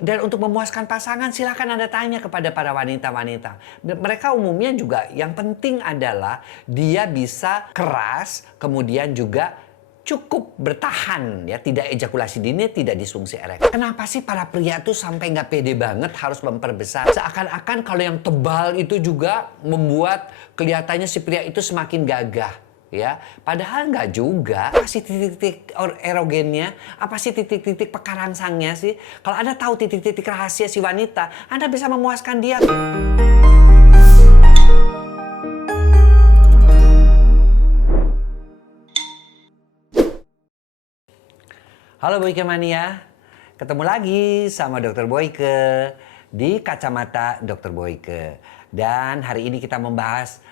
Dan untuk memuaskan pasangan silakan Anda tanya kepada para wanita-wanita. Mereka umumnya juga yang penting adalah dia bisa keras, kemudian juga cukup bertahan, ya, tidak ejakulasi dini, tidak disfungsi ereksi. Kenapa sih para pria tuh sampai nggak pede banget harus memperbesar? Seakan-akan kalau yang tebal itu juga membuat kelihatannya si pria itu semakin gagah. Ya, padahal nggak juga. Apa sih titik-titik erogennya? Apa sih titik-titik pekarangsangnya sih? Kalau Anda tahu titik-titik rahasia si wanita, Anda bisa memuaskan dia. Halo Boyke Mania, ketemu lagi sama Dr. Boyke di Kacamata Dr. Boyke. Dan hari ini kita membahas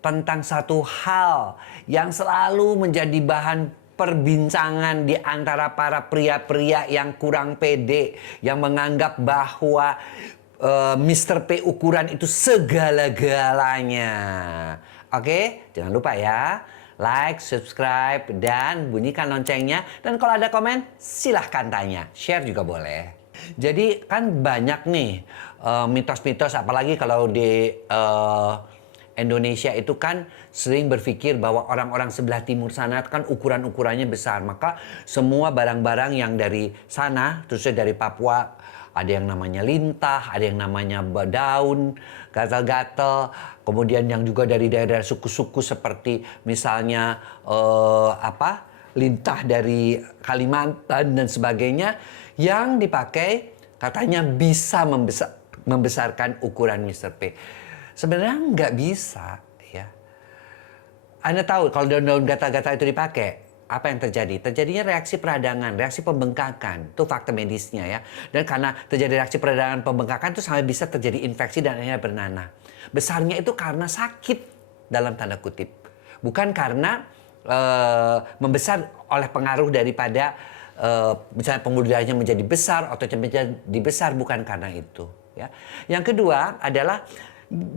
tentang satu hal yang selalu menjadi bahan perbincangan di antara para pria-pria yang kurang pede, yang menganggap bahwa Mr. P ukuran itu segala-galanya. Oke, jangan lupa ya, like, subscribe, dan bunyikan loncengnya. Dan kalau ada komen, silahkan tanya. Share juga boleh. Jadi kan banyak nih mitos-mitos, apalagi kalau di Indonesia itu kan sering berpikir bahwa orang-orang sebelah timur sana kan ukuran-ukurannya besar. Maka semua barang-barang yang dari sana, terusnya dari Papua, ada yang namanya lintah, ada yang namanya daun, gatal-gatal. Kemudian yang juga dari daerah suku-suku seperti misalnya lintah dari Kalimantan dan sebagainya, yang dipakai katanya bisa membesarkan ukuran Mr. P. Sebenarnya nggak bisa, ya. Anda tahu kalau daun-daun gatal-gatal itu dipakai, apa yang terjadi? Terjadinya reaksi peradangan, reaksi pembengkakan. Itu fakta medisnya, ya. Dan karena terjadi reaksi peradangan pembengkakan itu sampai bisa terjadi infeksi dan akhirnya bernanah. Besarnya itu karena sakit dalam tanda kutip. Bukan karena membesar oleh pengaruh daripada misalnya pembuluh darahnya menjadi besar, ototnya menjadi besar, bukan karena itu, ya. Yang kedua adalah,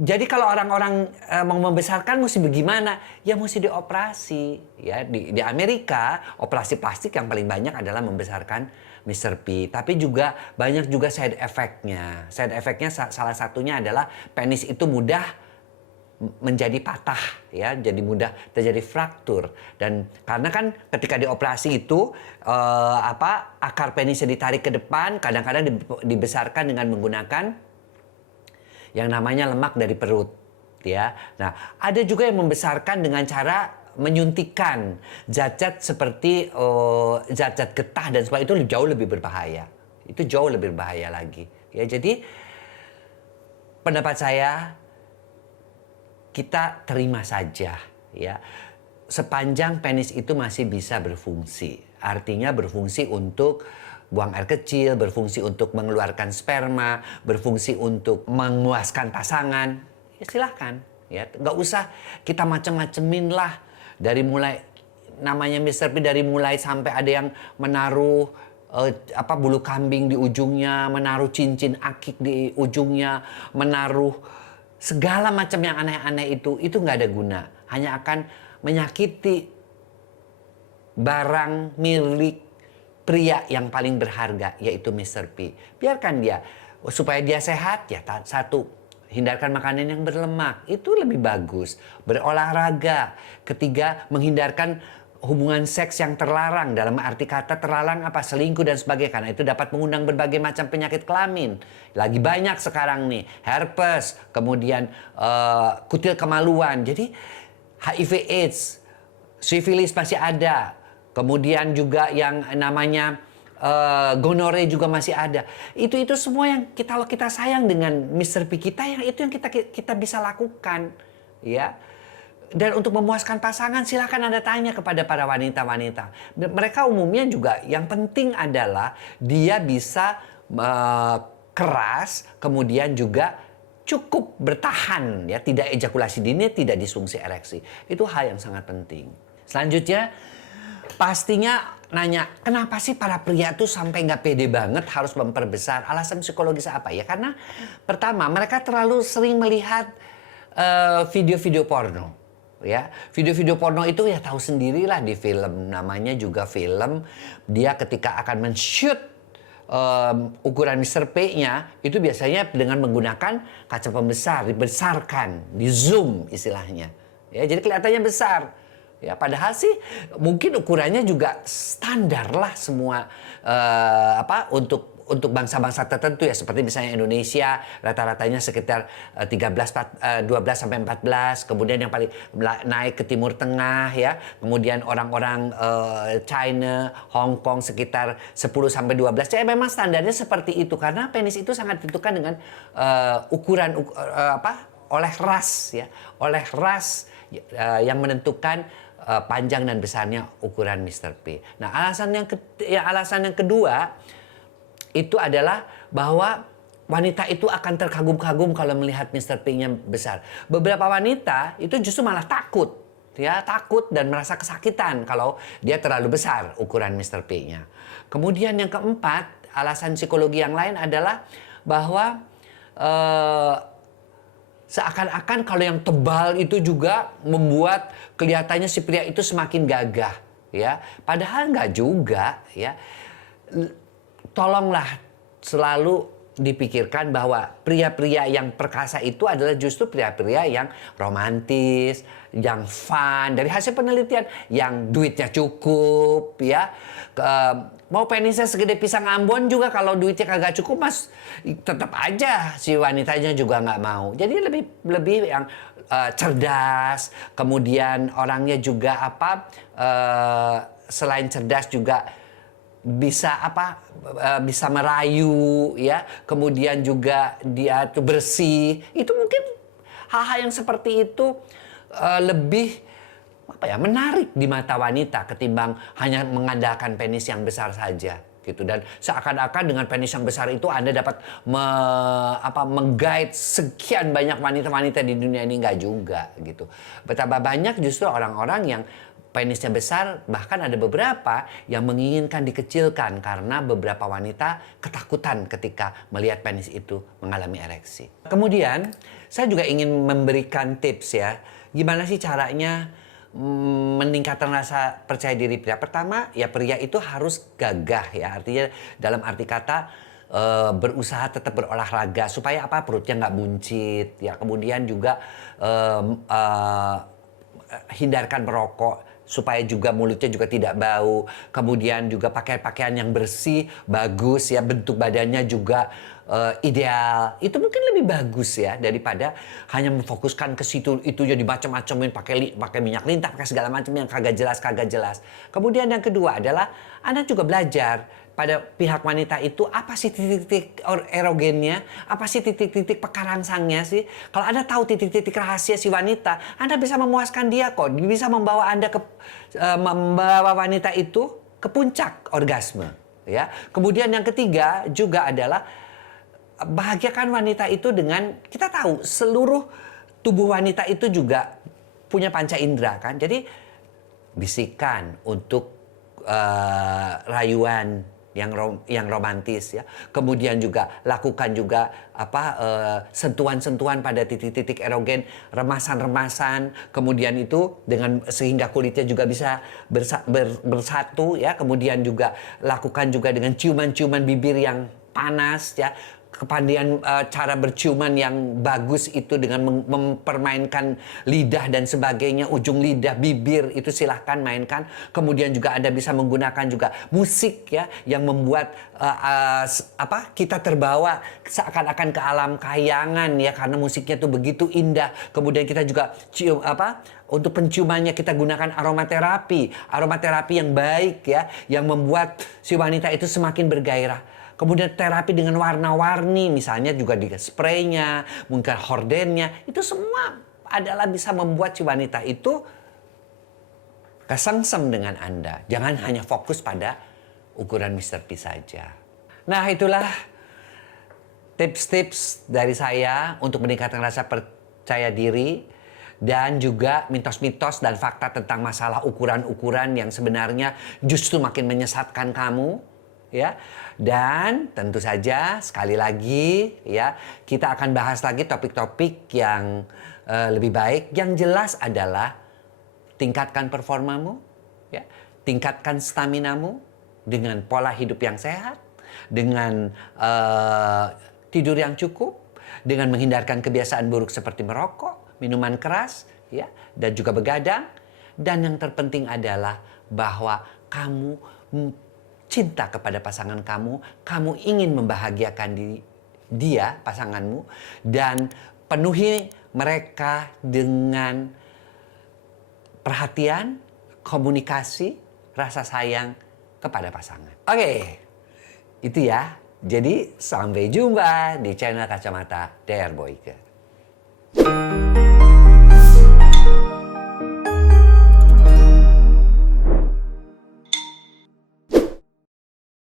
jadi kalau orang-orang mau membesarkan mesti bagaimana? Ya mesti dioperasi. Ya, di Amerika operasi plastik yang paling banyak adalah membesarkan Mr. P. Tapi juga banyak juga side effect-nya. Side effect-nya salah satunya adalah penis itu mudah menjadi patah, ya, jadi mudah terjadi fraktur. Dan karena kan ketika dioperasi itu akar penisnya ditarik ke depan, kadang-kadang dibesarkan dengan menggunakan yang namanya lemak dari perut, ya. Nah, ada juga yang membesarkan dengan cara menyuntikkan zat-zat seperti zat-zat getah dan sebagainya. Itu jauh lebih berbahaya. Itu jauh lebih berbahaya lagi, ya. Jadi pendapat saya, kita terima saja, ya. Sepanjang penis itu masih bisa berfungsi. Artinya berfungsi untuk buang air kecil, berfungsi untuk mengeluarkan sperma, berfungsi untuk memuaskan pasangan, ya silahkan. Ya, nggak usah kita macem-macemin lah. Dari mulai namanya Mr. P, dari mulai sampai ada yang menaruh bulu kambing di ujungnya, menaruh cincin akik di ujungnya, menaruh segala macam yang aneh-aneh itu nggak ada guna. Hanya akan menyakiti barang milik pria yang paling berharga, yaitu Mr. P. Biarkan dia, supaya dia sehat, ya satu, hindarkan makanan yang berlemak, itu lebih bagus. Berolahraga. Ketiga, menghindarkan hubungan seks yang terlarang. Dalam arti kata terlarang apa? Selingkuh dan sebagainya. Karena itu dapat mengundang berbagai macam penyakit kelamin. Lagi banyak sekarang nih, herpes, kemudian kutil kemaluan. Jadi HIV AIDS, sifilis masih ada. Kemudian juga yang namanya gonore juga masih ada. Itu semua yang kita sayang dengan Mr. P kita, yang itu yang kita bisa lakukan, ya. Dan untuk memuaskan pasangan silakan Anda tanya kepada para wanita-wanita. Mereka umumnya juga yang penting adalah dia bisa keras, kemudian juga cukup bertahan, ya, tidak ejakulasi dini, tidak disfungsi ereksi. Itu hal yang sangat penting. Selanjutnya, pastinya nanya, kenapa sih para pria tuh sampai nggak pede banget harus memperbesar? Alasan psikologis apa? Ya karena pertama, mereka terlalu sering melihat video-video porno. Ya, video-video porno itu ya tahu sendirilah di film, namanya juga film. Dia ketika akan men-shoot ukuran Mr. P-nya itu biasanya dengan menggunakan kaca pembesar, dibesarkan, di zoom istilahnya. Ya, jadi kelihatannya besar. Ya, padahal sih mungkin ukurannya juga standar lah semua untuk bangsa-bangsa tertentu ya, seperti misalnya Indonesia rata-ratanya sekitar 12 sampai 14, kemudian yang paling naik ke Timur Tengah ya, kemudian orang-orang China, Hong Kong sekitar 10 sampai 12. Jadi memang standarnya seperti itu karena penis itu sangat ditentukan dengan ukuran oleh ras ya, oleh ras yang menentukan panjang dan besarnya ukuran Mr. P. Nah, alasan yang kedua itu adalah bahwa wanita itu akan terkagum-kagum kalau melihat Mr. P-nya besar. Beberapa wanita itu justru malah takut, ya, takut dan merasa kesakitan kalau dia terlalu besar ukuran Mr. P-nya. Kemudian yang keempat, alasan psikologi yang lain adalah bahwa seakan-akan kalau yang tebal itu juga membuat kelihatannya si pria itu semakin gagah, ya. Padahal nggak juga, ya. Tolonglah selalu dipikirkan bahwa pria-pria yang perkasa itu adalah justru pria-pria yang romantis, yang fun. Dari hasil penelitian, yang duitnya cukup, ya. Mau penisnya segede pisang Ambon juga kalau duitnya kagak cukup, mas, tetap aja si wanitanya juga nggak mau. Jadi lebih yang cerdas, kemudian orangnya juga selain cerdas juga bisa merayu, ya, kemudian juga dia tuh bersih. Itu mungkin hal-hal yang seperti itu lebih menarik di mata wanita ketimbang hanya mengandalkan penis yang besar saja gitu. Dan seakan-akan dengan penis yang besar itu Anda dapat menggait sekian banyak wanita-wanita di dunia ini, nggak juga gitu. Betapa banyak justru orang-orang yang penisnya besar, bahkan ada beberapa yang menginginkan dikecilkan karena beberapa wanita ketakutan ketika melihat penis itu mengalami ereksi. Kemudian saya juga ingin memberikan tips ya, gimana sih caranya meningkatkan rasa percaya diri pria. Pertama, ya pria itu harus gagah ya, artinya dalam arti kata berusaha tetap berolahraga supaya perutnya nggak buncit ya. Kemudian juga hindarkan merokok supaya juga mulutnya juga tidak bau. Kemudian juga pakai pakaian yang bersih, bagus ya, bentuk badannya juga ideal. Itu mungkin lebih bagus ya daripada hanya memfokuskan ke situ, itu jadi macam-macamin, pakai minyak lintah, pakai segala macam yang kagak jelas. Kemudian yang kedua adalah Anda juga belajar pada pihak wanita itu apa sih titik-titik erogennya, apa sih titik-titik pekarangsangnya sih. Kalau Anda tahu titik-titik rahasia si wanita, Anda bisa memuaskan dia kok, bisa membawa Anda membawa wanita itu ke puncak orgasme, ya. Kemudian yang ketiga juga adalah bahagiakan wanita itu dengan, kita tahu seluruh tubuh wanita itu juga punya panca indera kan. Jadi bisikan untuk rayuan yang romantis ya. Kemudian juga lakukan juga sentuhan-sentuhan pada titik-titik erogen, remasan-remasan. Kemudian itu dengan sehingga kulitnya juga bisa bersatu ya. Kemudian juga lakukan juga dengan ciuman-ciuman bibir yang panas ya. Kepandaian cara berciuman yang bagus itu dengan mempermainkan lidah dan sebagainya, ujung lidah, bibir itu silahkan mainkan. Kemudian juga Anda bisa menggunakan juga musik ya yang membuat kita terbawa seakan-akan ke alam kayangan ya, karena musiknya tuh begitu indah. Kemudian kita juga cium untuk penciumannya kita gunakan aromaterapi yang baik ya, yang membuat si wanita itu semakin bergairah. Kemudian terapi dengan warna-warni, misalnya juga di spraynya, mungkin hordennya, itu semua adalah bisa membuat si wanita itu kesengsem dengan Anda. Jangan hanya fokus pada ukuran Mr. P saja. Nah, itulah tips-tips dari saya untuk meningkatkan rasa percaya diri dan juga mitos-mitos dan fakta tentang masalah ukuran-ukuran yang sebenarnya justru makin menyesatkan kamu. Ya, dan tentu saja sekali lagi ya, kita akan bahas lagi topik-topik yang lebih baik. Yang jelas adalah tingkatkan performamu, ya, tingkatkan staminamu dengan pola hidup yang sehat, dengan tidur yang cukup, dengan menghindarkan kebiasaan buruk seperti merokok, minuman keras, ya, dan juga begadang. Dan yang terpenting adalah bahwa kamu cinta kepada pasangan kamu ingin membahagiakan dia, pasanganmu, dan penuhi mereka dengan perhatian, komunikasi, rasa sayang kepada pasangan. Oke, itu ya. Jadi sampai jumpa di channel Kacamata DR Boyke.